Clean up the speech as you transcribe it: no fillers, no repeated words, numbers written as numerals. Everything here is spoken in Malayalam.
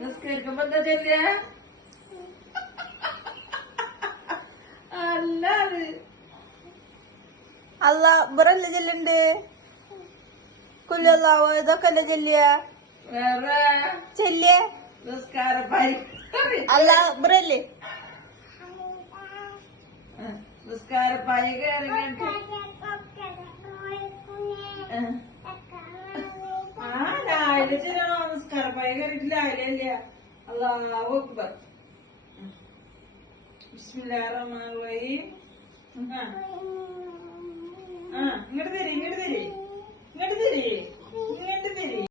നിസ്കരിക്കുമ്പോ എന്താ ചെല്ലിയ അല്ലാതെ അല്ല ഇവരല്ല ചെല്ലുണ്ട് കുല്ലാവോ ഇതൊക്കെ അല്ല ചെല്ലിയ വേറെ ചെല്ലിയ നിസ്കാരപ്പായി അല്ല ഇവരല്ലേ നിസ്കാരപ്പായി കയറിയിട്ട് ആ രാവിലെ ചെല്ലണോ നിസ്കാരപ്പായി കയറിയിട്ട് രാവിലെ അല്ല അല്ലാഹു അക്ബർ ബിസ്മില്ലാഹിർ റഹ്മാനിർ റഹീം ഇങ്ങോട്ട് തരും